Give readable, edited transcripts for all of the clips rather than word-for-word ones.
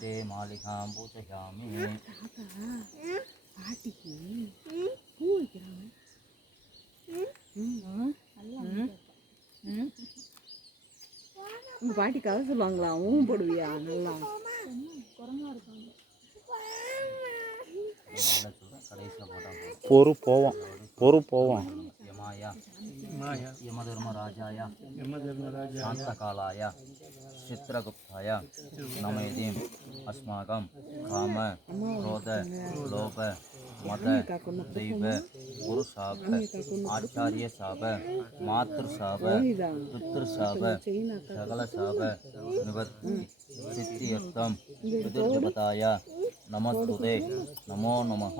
ते मालिकां पूजयामि பாட்டிக்கு பூ வைக்கிறாங்க. உங்க பாட்டி கதை சொல்லுவாங்களா? ஊன் போடுவியா? நல்லா பொறு போவோம் यमधर्मराजाय शान्तकालाय चित्रगुप्ताय नमयिदीं अस्माकं काम क्रोध लोभ मद दैव गुरुशाप आचार्यशाप मातृशाप पितृशाप सकलशाप निवृत्ति सिद्धियर्थं विदुर्देवताय नमस्तुते नमो नमः.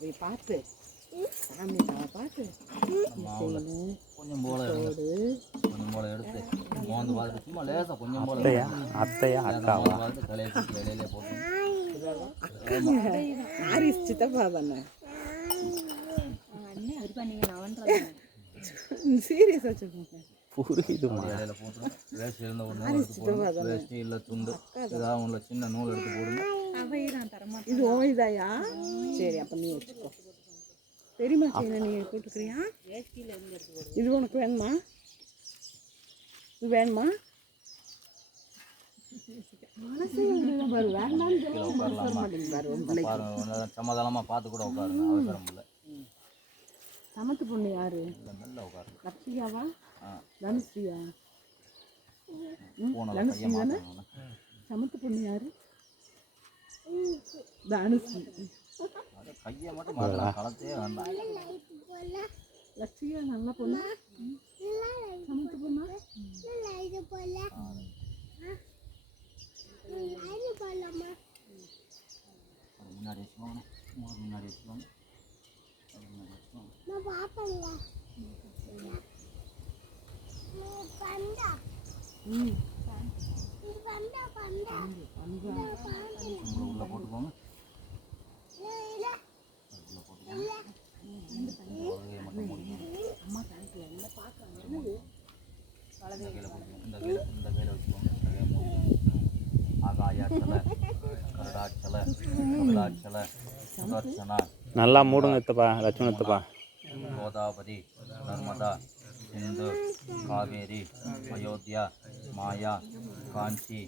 போய் பார்த்து சாமிக்காவை பார்த்து கொஞ்சம் போல எடுத்து மோந்து பார்த்து சும்மா லேசாக கொஞ்சம் போல அத்தையா அக்காவா தலையை சுற்றி இலையிலே போட்டு ஆரிஸ் சித்தப்பா தானே சீரியஸாக சொல்லுங்க. புரியுதுமா? இலையில போட்டு வேஸ்ட் இருந்த ஒன்று வேஸ்ட்டு இல்லை துண்டு ஏதாவது ஒன்றுல சின்ன நூல் எடுத்து போடுங்க. இது ஓய்தாயா? சரி, அப்போ நீ வச்சுக்கோ. பெரியம்மா செய்ய நீ போட்டுக்கிறியா? இது உனக்கு வேணுமா? இது வேணுமா? சமாதானமாக பார்த்து கூட உட்காருங்க, அவசரம் இல்லை. சமத்து பொண்ணு யாரு? நல்ல உட்காருங்க. லட்சியாவா? தனுஸ்ரீயா? தனுஸ்ரீ தானே? சமத்து பொண்ணு யாரு? தனுஸ்ரீ. கையை மட்டும் கலத்தே வேண்டாம். லட்சியா நல்ல பொண்ணு, சமத்து பொண்ணா? முன்னாடி வச்சுக்கோங்க, முன்னாடி வச்சுக்கோங்க. உள்ள போட்டுக்கோங்க. இந்த கையில் வச்சுக்கோங்க. ஆகாயாச்சல கருடாச்சல கருடாச்சல சுதர்சனா நல்லா மூடுங்க எத்தப்பா, லட்சுமண எத்தப்பா. கோதாவரி நர்மதா சிந்து காவேரி அயோத்தியா மாயா காஞ்சி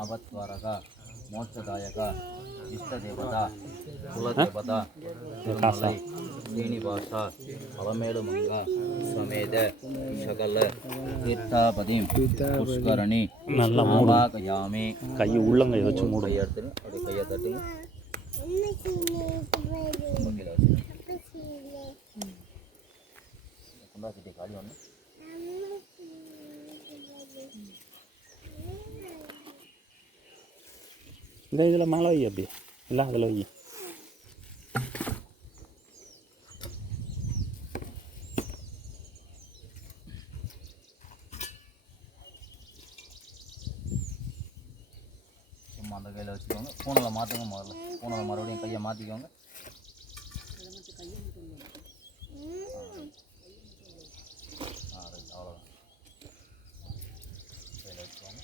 ஆபத்வாரக மோட்சதாயக இஷ்டதேவதா குலதேவதா திருமலை ஸ்ரீனிவாசா அலமேலுமங்கா சமேத சகல தீர்த்தாபதி புஷ்கரணி நல்லா ஆவாகயாமி. கை உள்ளங்கை வச்சு மூடு. கையை எடுத்துங்க, அப்படியே கையை தட்டுங்க. குண்டாக்கிட்டே காலி ஒன்று இந்த இதில் மேலே வை, அப்படி இல்லை அதில் வை. சும்மா அந்த கையில் வச்சுக்கோங்க. பூனலை மாற்றுங்க. முதல்ல பூனலை மறுபடியும் கையை மாற்றிக்கோங்க. அவ்வளோதான். கையில் வச்சுக்கோங்க.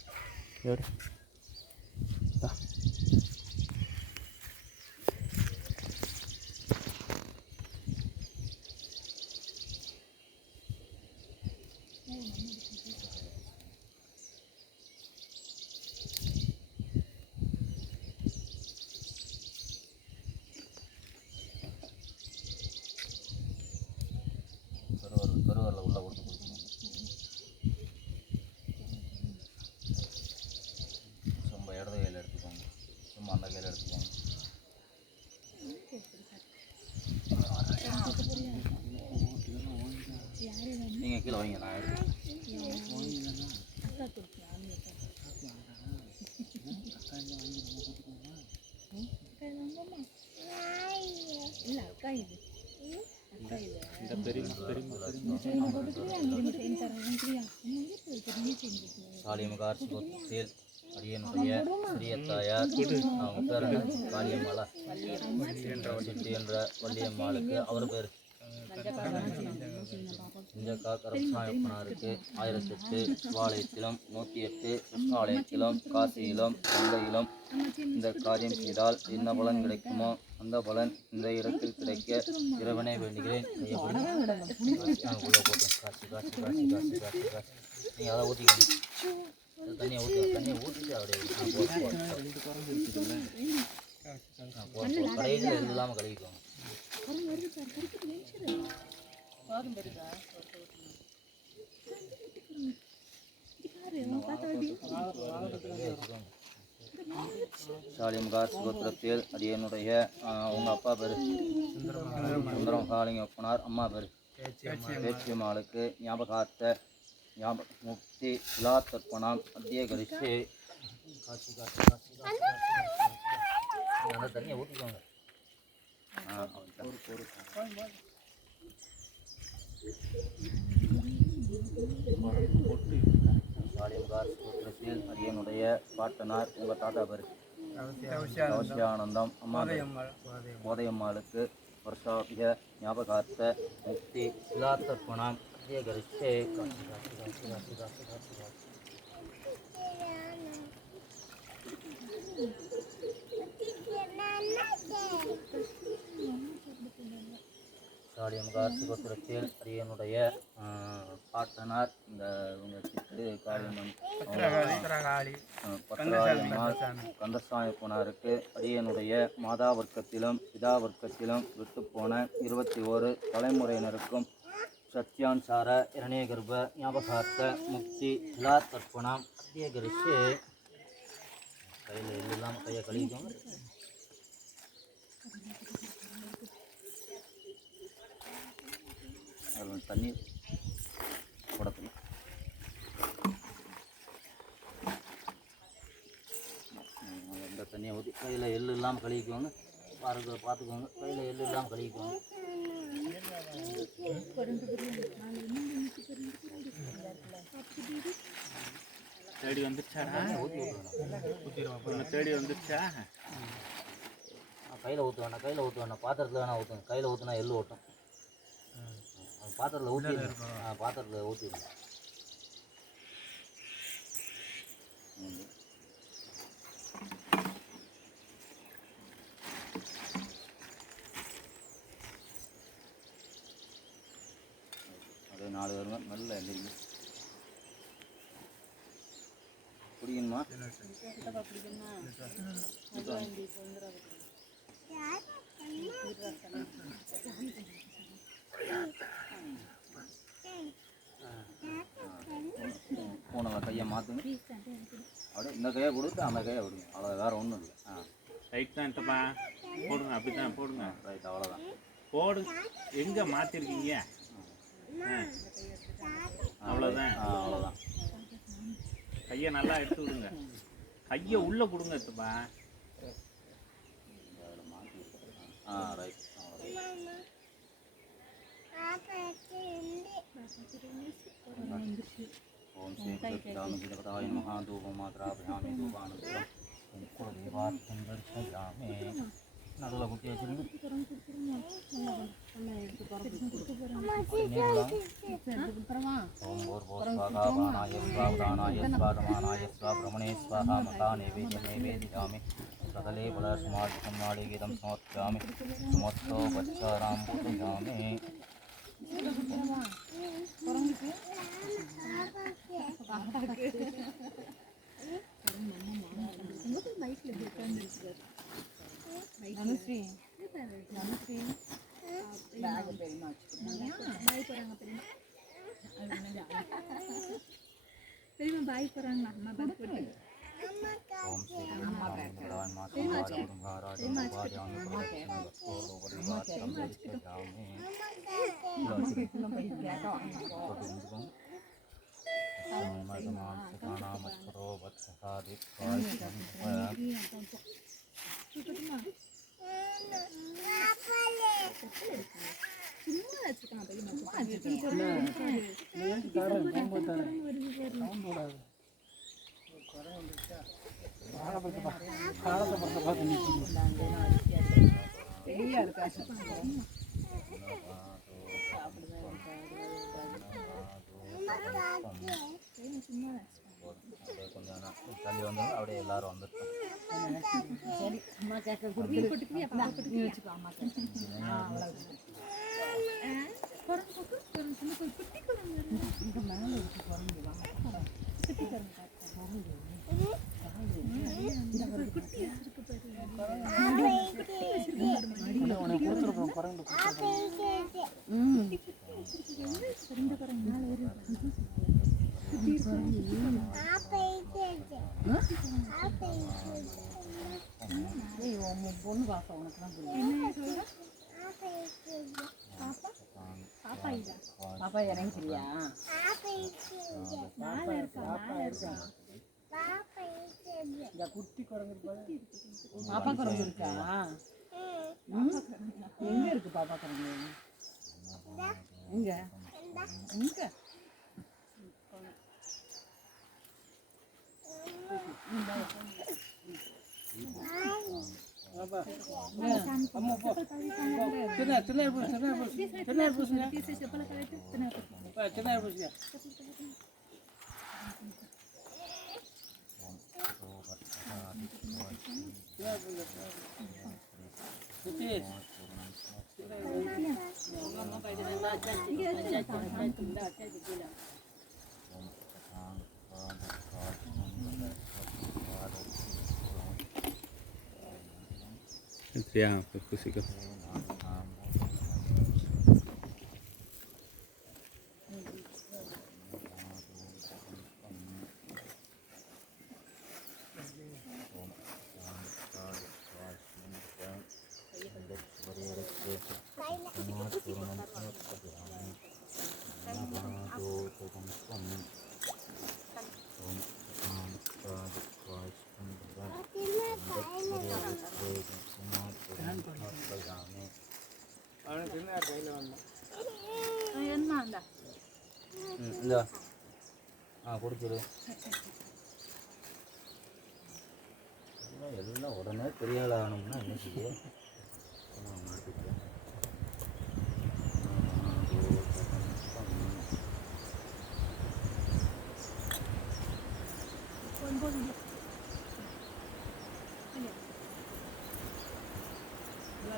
பெருவரில் உள்ள போட்டு கொடுக்கணும். சும்மா இடது கையில் எடுத்துக்கோங்க. சும்மா அந்த கையில் எடுத்துக்கோங்க. நீங்கள் கீழே வைங்க, நான் எடுத்து சாலிமுகார் அடியனுடைய சிறியத்தாயார் அவங்க பேர் என்ன? காளியம்மாளா சிட்டி என்ற வள்ளியம்மாளுக்கு அவர் பேர் இந்த கரசாயப்பனாருக்கு 1008 சிவாலயத்திலும் 108 கிருஷ்ணாலயத்திலும் காசியிலும் கங்கையிலும் இந்த காரியம் செய்தால் என்ன பலன் கிடைக்குமோ அந்த பலன் இந்த இடத்தில் கிடைக்க இறைவனை வேண்டுகிறேன். உள்ள போட்டு காசு காசு காசு காசு காசு காசு நீங்கள் அதை ஊற்றிக்கணும். தண்ணியை ஊற்றிட்டு அப்படியே கடையில் எது இல்லாமல் கழுவிக்கோங்க. சாலியம்கார் சுகோத்திரத்தில் அடியனுடைய உங்கள் அப்பா பேர் சுந்தரம் காளிங்க ஒப்பனார், அம்மா பேர் பேச்சியம்மாளுக்கு ஞாபகார்த்த முக்தி சிலாத்தர்ப்பணம் அத்திய கரிசி காட்சி காட்சி காட்சி அந்த தண்ணியை ஊற்றிக்கோங்க. சாலியம்கார் சுகோத்திரத்தில் அடியனுடைய பாட்டனார் உங்கள் தாத்தா பேர் கௌசியானந்தம், அம்மா கோதையம்மாளுக்கு வருஷாபிய ஞாபகார்த்த முக்தி சிலாத்தர்ப்பணம் அத்திய கரிசி காட்சி காட்சி காட்சி காட்சி காட்சி காட்சி காட்சி சாலியம்கார் சுகோத்திரத்தில் அரியனுடைய பாட்டனார் இந்த உங்கள் சித்து காளியம்மன் பத்திராயம்மாள் கந்தசாமிப்பனாருக்கு அரியனுடைய மாதா வர்க்கத்திலும் பிதா வர்க்கத்திலும் விட்டுப்போன 21 தலைமுறையினருக்கும் சத்யான்சார இரணிய கர்ப்ப ஞாபகார்த்த முக்தி சிலாத்தர்ப்பணம் அத்திய கரிசி கையில் எள்ளு இல்லாமல் கையை கழுவிக்கோங்க. அதில் தண்ணீர் குடத்தில் இந்த தண்ணியை ஊற்றி கையில் எள்ளு இல்லாமல் கழுவிக்குவாங்க. பார்த்துக்கோங்க, கையில் எள்ளு இல்லாமல் கழுவிக்குவாங்க. தேடி வந்துடுச்சா? தேடி வந்துடுச்சா? கையில் ஊற்ற வேணாம், பாத்திரத்தில் வேணால் ஊற்றுங்க. கையில் ஊற்றுனா எள்ளு ஓட்டும். பாத்திரத்தில் ஊற்றிடுங்க. பாத்திரத்தில் ஊற்றிடுங்க. அப்படியே 4 பேருங்க நல்ல எந்திரிங்க. குடிக்கணுமா? பூனை கையை மாற்றுங்க. அப்படியே இந்த கையை கொடுத்து அந்த கையை விடுங்க. அவ்வளோ வேறு ஒன்றும் இல்லை. ரைட் தான் தப்பா போடுங்க. அப்படி தான் போடுங்க. ரைட், அவ்வளோதான். போடு. எங்கே மாற்றிருக்கீங்க? அவ்வளோதான். அவ்வளோதான். கையை நல்லா எடுத்து விடுங்க. கையை உள்ளே கொடுங்க தப்பா. ரைட். ओम श्री कृष्णाय महाधूपमात्राभ्यामे धूपानन्तरं कुलदेवार्थं दर्शयामि. नदला कुटी वச்சிருங்க. ओम भूर्भुवः स्वाहाय स्वादानाय स्वागमानाय स्वाब्रह्मणे स्वाहा मता नैवेद्यमेवेदियामि. सकले फलसमाधिकं नालिकेदं समर्पयामि. समस्तो वत्सरां पूजयामि. பாய் போறாங்க அம்மா பாய் போட்டு ओम श्री भगवान माता महाराज वाद्यान அப்படியே கொஞ்சம் தள்ளி வந்தாலும் அப்படியே எல்லாரும் வந்துட்டோம். பொண்ணு பாப்பா உனக்குலாம் பாப்பா இறங்கிக்கிறியா? இந்த குட்டி குரங்கு பாப்பா குரங்கு இருக்கா? எங்க இருக்கு பாப்பா குரங்கு? எங்க எங்க? சரியா குசிக்க இந்த கொடுத்துரு. எல்லாம் உடனே பெரிய ஆள் ஆகணும்னா என்ன செய்ய?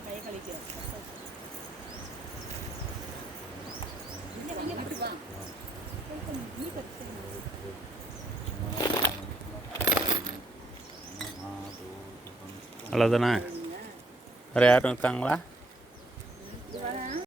கையை கழிக்கிறேன். அவ்வளோதானே? வேறு யாரும் இருக்காங்களா?